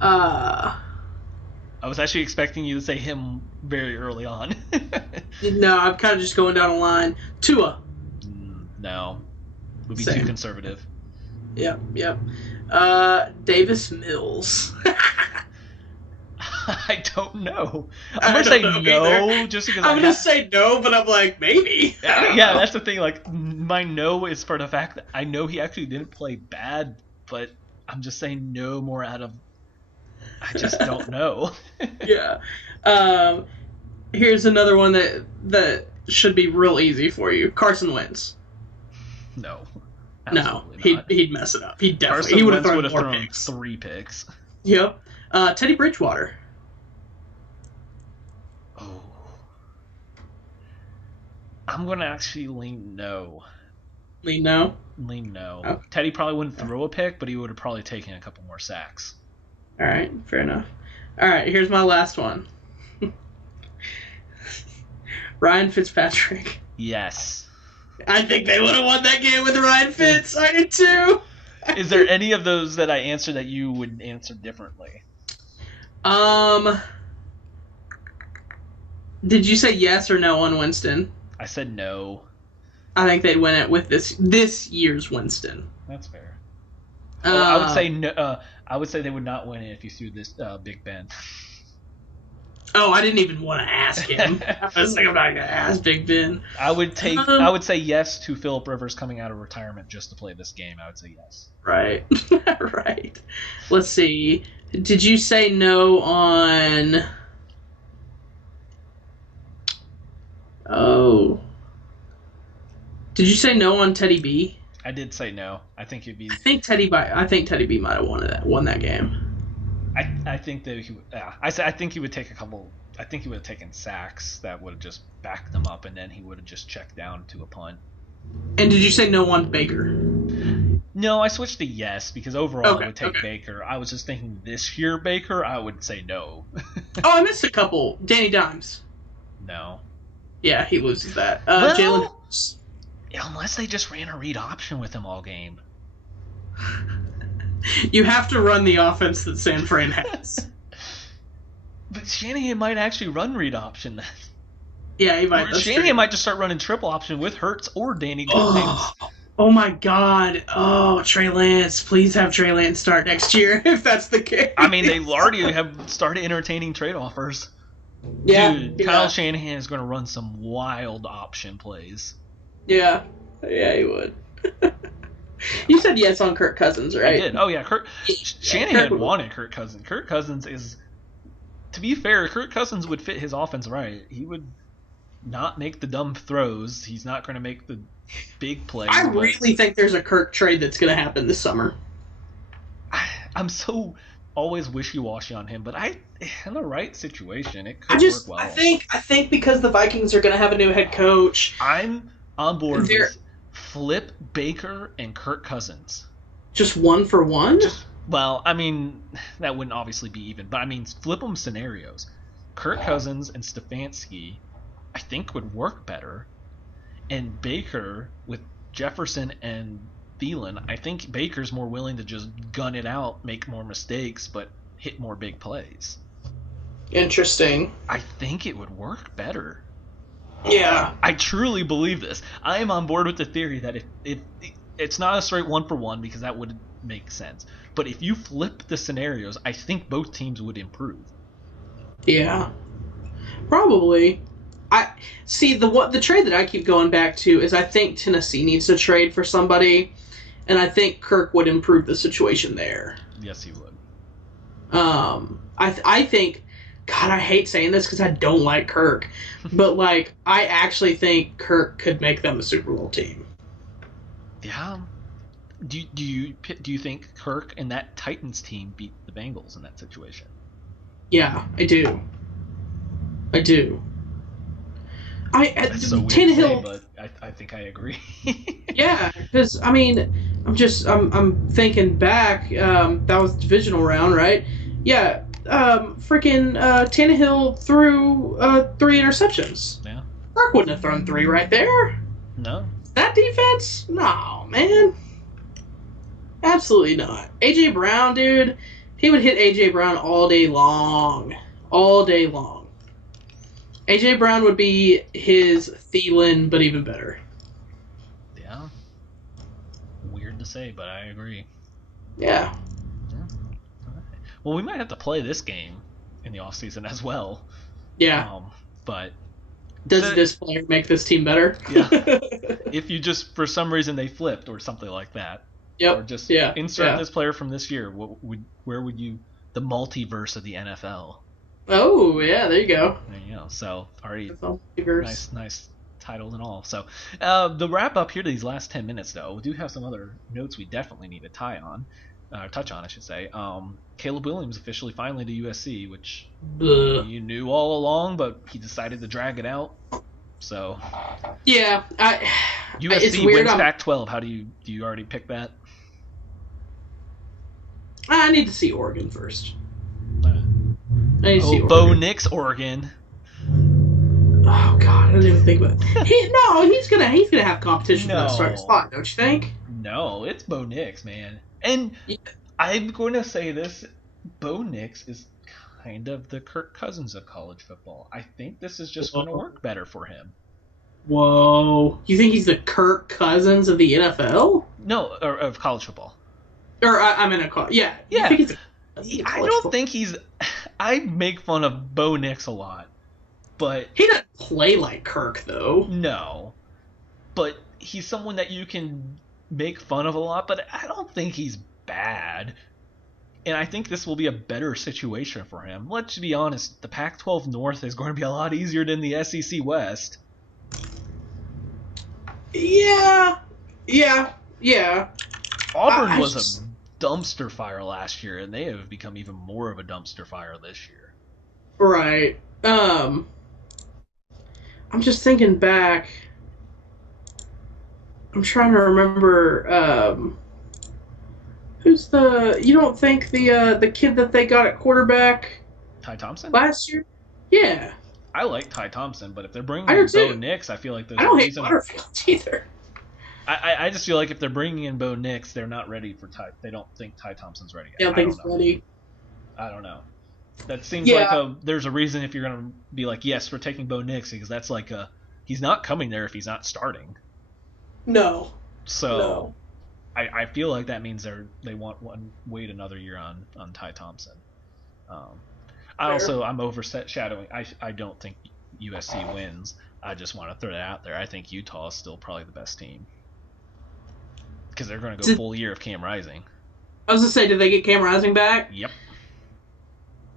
I was actually expecting you to say him very early on. No, I'm kind of just going down the line. Tua. No. Would be Same. too conservative. Yep. Davis Mills. I don't know. I I'm don't going to know say no either. just because I'm going to say no, but I'm like, maybe. Yeah, that's the thing. Like, my no is for the fact that I know he actually didn't play bad, but I'm just saying no more out of I just don't know. Yeah. Here's another one that should be real easy for you. Carson Wentz. No. No, Not. he'd mess it up. He definitely Carson he would have Wentz thrown would have more thrown picks. 3 picks. Yep. Teddy Bridgewater. Oh. I'm going to actually lean no. Lean no. Oh. Teddy probably wouldn't throw a pick, but he would have probably taken a couple more sacks. All right, fair enough. All right, here's my last one. Ryan Fitzpatrick. Yes. I think they would have won that game with Ryan Fitz. I did too. Is there any of those that I answered that you would answer differently? Did you say yes or no on Winston? I said no. I think they'd win it with this year's Winston. That's fair. I would say no. I would say they would not win it if you threw this Big Ben. Oh, I didn't even want to ask him. I was like, I'm not gonna ask Big Ben. I would say yes to Phillip Rivers coming out of retirement just to play this game. I would say yes. Right. Right. Let's see. Did you say no on? Oh. Did you say no on Teddy B? I did say no. I think he'd be. I think Teddy B might have won that game. I think that he would. I think he would take a couple. I think he would have taken sacks that would have just backed them up, and then he would have just checked down to a punt. And did you say no on Baker? No, I switched to yes because overall Okay, I would take okay. Baker. I was just thinking this year Baker, I would say no. Oh, I missed a couple. Danny Dimes. No. Yeah, he loses that. Well- Jalen. Unless they just ran a read option with him all game. You have to run the offense that San Fran has. But Shanahan might actually run read option. Yeah, he might. Or That's Shanahan true. might just start running triple option with Hurts or Danny Dimes. Oh my God! Oh, Trey Lance! Please have Trey Lance start next year if that's the case. I mean, they already have started entertaining trade offers. yeah, Dude, yeah. Kyle Shanahan is going to run some wild option plays. Yeah, he would. You said yes on Kirk Cousins, right? I did. Oh, yeah. Shanahan Kirk would- wanted Kirk Cousins. Kirk Cousins is, to be fair, Kirk Cousins would fit his offense right. He would not make the dumb throws. He's not going to make the big plays. I but really think there's a Kirk trade that's going to happen this summer. I'm so always wishy-washy on him, but in the right situation, it could work well. I think because the Vikings are going to have a new head coach, I'm on board They're- with flip Baker and Kirk Cousins. just 1-for-1. Well, I mean, that wouldn't obviously be even, but I mean, flip them scenarios. Kirk Cousins and Stefanski, I think, would work better. And Baker with Jefferson and Thielen, I think Baker's more willing to just gun it out, make more mistakes, but hit more big plays. Interesting. I think it would work better. Yeah. I truly believe this. I am on board with the theory that if it's not a straight 1-for-1 because that would make sense. But if you flip the scenarios, I think both teams would improve. Yeah. Probably. I see the trade that I keep going back to is I think Tennessee needs to trade for somebody, and I think Kirk would improve the situation there. Yes, he would. I think, God, I hate saying this because I don't like Kirk, but like I actually think Kirk could make them a Super Bowl team. Yeah. Do you think Kirk and that Titans team beat the Bengals in that situation? Yeah, I do. That's so weird to say, Tannehill. but I think I agree. Yeah, because I mean, I'm thinking back. That was the divisional round, right? Yeah, freaking Tannehill threw 3 interceptions. Yeah. Kirk wouldn't have thrown 3 right there. No. That defense? No, man. Absolutely not. A.J. Brown, dude, he would hit A.J. Brown all day long. All day long. A.J. Brown would be his Thielen, but even better. Yeah. Weird to say, but I agree. Yeah. Well, we might have to play this game in the offseason as well. Yeah. But does this player make this team better? Yeah. If you just, for some reason, they flipped or something like that. Yep. Or just insert this player from this year. Where would you, the multiverse of the NFL? Oh, yeah, there you go. There you go. So, already multiverse. nice titles and all. So, the wrap up here to these last 10 minutes, though, we do have some other notes we definitely need to touch on, I should say. Caleb Williams officially finally to USC, which you knew all along, but he decided to drag it out. So, yeah, USC wins Pac-12. How do you already pick that? I need to see Oregon first. I need to see Oregon. Bo Nix, Oregon. Oh God, I didn't even think about it. He's gonna have competition for that starting spot, don't you think? No, it's Bo Nix, man. And I'm going to say this: Bo Nix is kind of the Kirk Cousins of college football. I think this is just going to work better for him. Whoa! You think he's the Kirk Cousins of the NFL? No, or of college football. Or I'm in a call. Yeah. Yeah. I don't think he's. I make fun of Bo Nix a lot, but he doesn't play like Kirk though. No, but he's someone that you can make fun of a lot. But I don't think he's bad, and I think this will be a better situation for him. Let's be honest. The Pac-12 North is going to be a lot easier than the SEC West. Yeah. Auburn was a dumpster fire last year, and they have become even more of a dumpster fire this year. Right. I'm just thinking back. I'm trying to remember. Who's the? You don't think the kid that they got at quarterback? Ty Thompson last year? Yeah. I like Ty Thompson, but if they're bringing in Bo Nix, I feel like there's I don't hate Butterfield either. I just feel like if they're bringing in Bo Nix, they're not ready for Ty. They don't think Ty Thompson's ready yet. I don't think he's ready. I don't know. That seems like there's a reason if you're going to be like, yes, we're taking Bo Nix, because that's like he's not coming there if he's not starting. No. So no. I feel like that means they want wait another year on Ty Thompson. I'm overshadowing. I don't think USC wins. I just want to throw that out there. I think Utah is still probably the best team. Because they're going to go full year of Cam Rising. I was going to say, did they get Cam Rising back? Yep.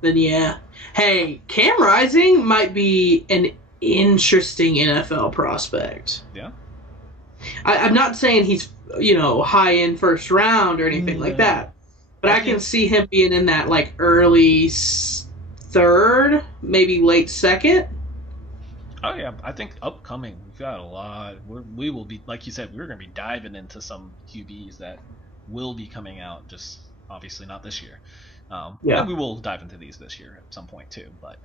Then yeah. Hey, Cam Rising might be an interesting NFL prospect. Yeah. I'm not saying he's, high end first round or anything like that. But I can see him being in that like early third, maybe late second. Oh yeah, I think upcoming we've got a lot. We will be, like you said, we're going to be diving into some QBs that will be coming out. Just obviously not this year. And we will dive into these this year at some point too. But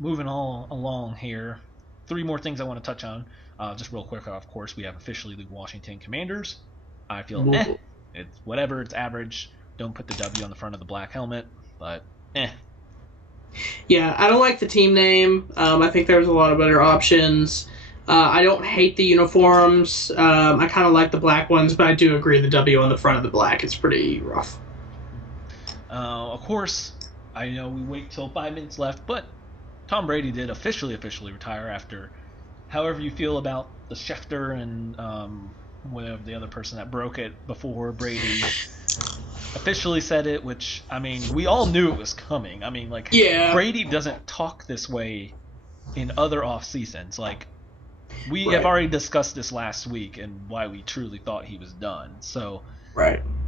moving all along here, 3 more things I want to touch on. Just real quick, of course, we have officially the Washington Commanders. I feel it's whatever, it's average. Don't put the W on the front of the black helmet, but Yeah, I don't like the team name. I think there's a lot of better options. I don't hate the uniforms. I kind of like the black ones, but I do agree the W on the front of the black is pretty rough. Of course, I know we wait till 5 minutes left, but Tom Brady did officially retire after however you feel about the Schefter and whatever the other person that broke it before Brady officially said it, which, I mean, we all knew it was coming. I mean, like, Brady doesn't talk this way in other off seasons. Like, we have already discussed this last week and why we truly thought he was done. So,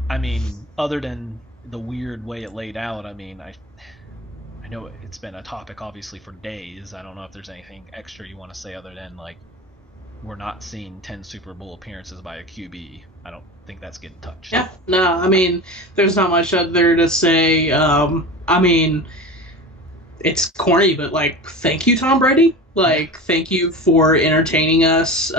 I mean, other than the weird way it laid out, I mean, I know it's been a topic obviously for days. I don't know if there's anything extra you want to say other than, like, we're not seeing 10 Super Bowl appearances by a QB. I don't think that's getting touched. Yeah, no, I mean, there's not much out there to say. I mean, it's corny, but, like, thank you, Tom Brady. Like, thank you for entertaining us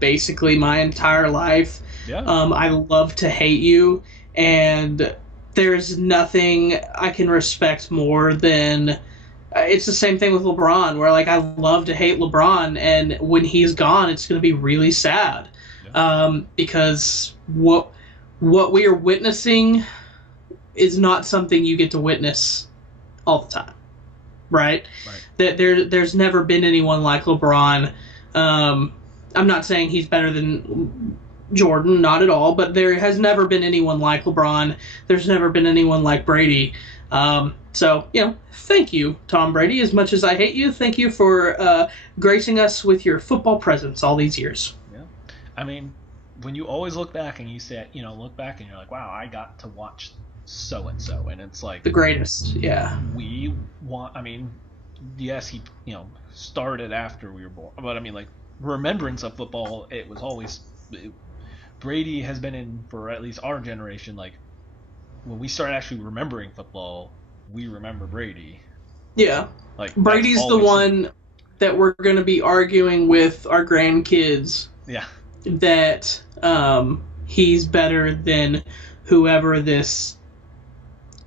basically my entire life. Yeah. I love to hate you, and there's nothing I can respect more than... It's the same thing with LeBron, where, like, I love to hate LeBron, and when he's gone, it's going to be really sad. Yeah. Because what we are witnessing is not something you get to witness all the time, right? That there's never been anyone like LeBron. I'm not saying he's better than Jordan, not at all, but there has never been anyone like LeBron. There's never been anyone like Brady. So, thank you, Tom Brady. As much as I hate you, thank you for gracing us with your football presence all these years. Yeah. I mean, when you always look back and you say, look back and you're like, wow, I got to watch so-and-so. And it's like... The greatest, yeah. Yes, he, started after we were born. But, I mean, like, remembrance of football, it was always... Brady has been in, for at least our generation, like, when we start actually remembering football, we remember Brady. Yeah. Like, Brady's the one that we're going to be arguing with our grandkids. Yeah. That he's better than whoever this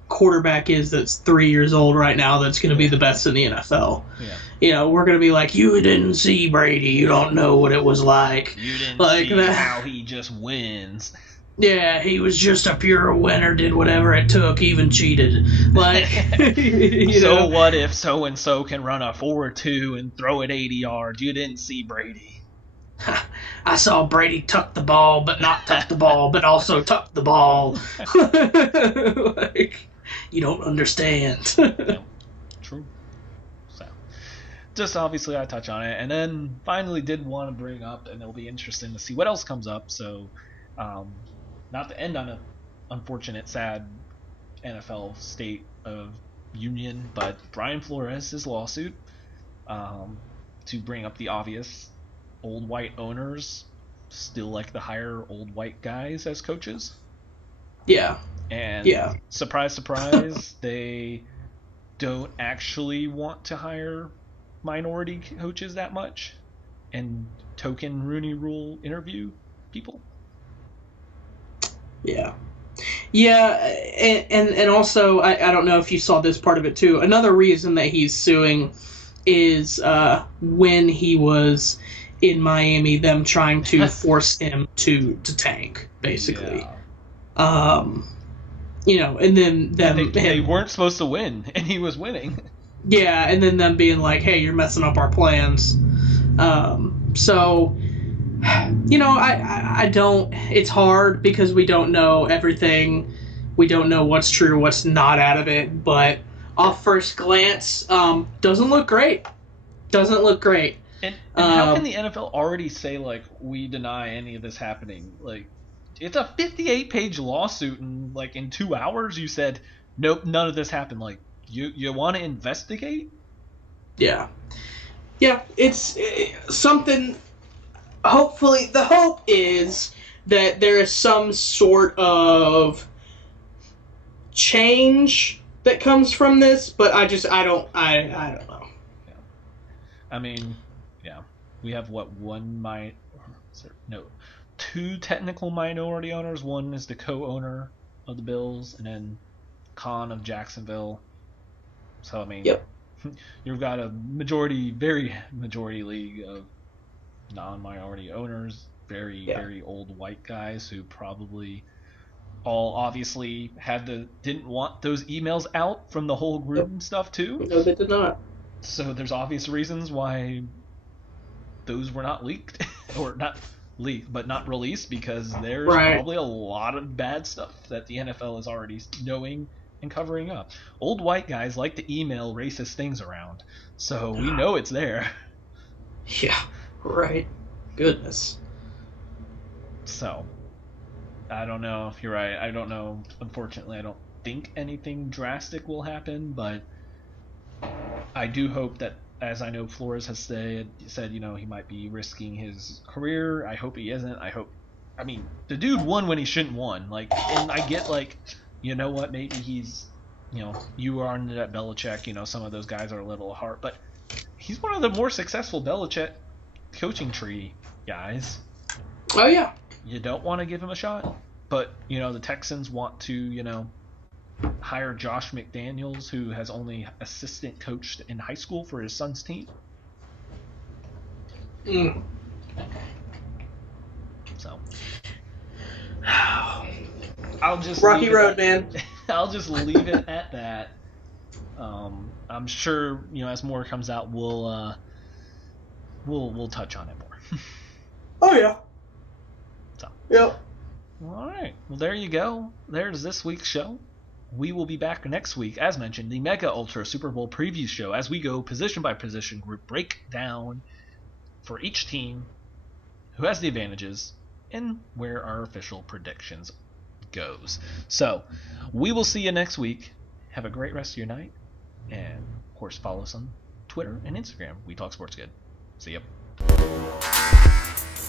quarterback is that's 3 years old right now that's going to be the best in the NFL. Yeah. We're going to be like, you didn't see Brady. You don't know what it was like. You didn't like see how he just wins. Yeah, he was just a pure winner, did whatever it took, even cheated. Like, so what if so-and-so can run a 4.2 and throw it 80 yards? You didn't see Brady. I saw Brady tuck the ball, but not tuck the ball, but also tuck the ball. Like, you don't understand. Yeah, true. So, just obviously I touch on it, and then finally did want to bring up, and it'll be interesting to see what else comes up. So, not to end on an unfortunate, sad NFL state of union, but Brian Flores' lawsuit to bring up the obvious. Old white owners still like to hire old white guys as coaches. Yeah. And surprise, surprise, they don't actually want to hire minority coaches that much and token Rooney Rule interview people. Yeah. Yeah, and also, I don't know if you saw this part of it too. Another reason that he's suing is when he was in Miami, them trying to force him to tank, basically. Yeah. And then them... They weren't supposed to win, and he was winning. Yeah, and then them being like, hey, you're messing up our plans. So... I don't... It's hard because we don't know everything. We don't know what's true, what's not out of it. But off first glance, doesn't look great. Doesn't look great. And how can the NFL already say, like, we deny any of this happening? Like, it's a 58-page lawsuit, and, like, in 2 hours you said, nope, none of this happened. Like, you want to investigate? Yeah. Yeah, it's something... Hopefully, the hope is that there is some sort of change that comes from this, but I don't know. Yeah. I mean, yeah, we have two technical minority owners. One is the co-owner of the Bills, and then Khan of Jacksonville. So I mean, yep. You've got a very majority league of non-minority owners, very old white guys who probably all obviously didn't want those emails out from the whole group and stuff too. No, they did not. So there's obvious reasons why those were not leaked, or not leaked, but not released, because there's probably a lot of bad stuff that the NFL is already knowing and covering up. Old white guys like to email racist things around, so we know it's there. Yeah. Right. Goodness. So, I don't know if you're right. I don't know. Unfortunately, I don't think anything drastic will happen, but I do hope that, as I know Flores has said, he might be risking his career. I hope he isn't. I hope I mean, the dude won when he shouldn't won. Like, and I get like, you know what? Maybe he's, you are into that Belichick. Some of those guys are a little hard, but he's one of the more successful Belichick coaching tree guys. Oh yeah. You don't want to give him a shot, but the Texans want to, hire Josh McDaniels, who has only assistant coached in high school for his son's team. So I'll just rocky road, man. I'll just leave it at that. I'm sure as more comes out, we'll touch on it more. Oh yeah. So. Yep. All right. Well, there you go. There's this week's show. We will be back next week, as mentioned, the Mega Ultra Super Bowl preview show, as we go position by position group breakdown for each team, who has the advantages, and where our official predictions goes. So, we will see you next week. Have a great rest of your night, and of course, follow us on Twitter and Instagram. We Talk Sports Good. See ya.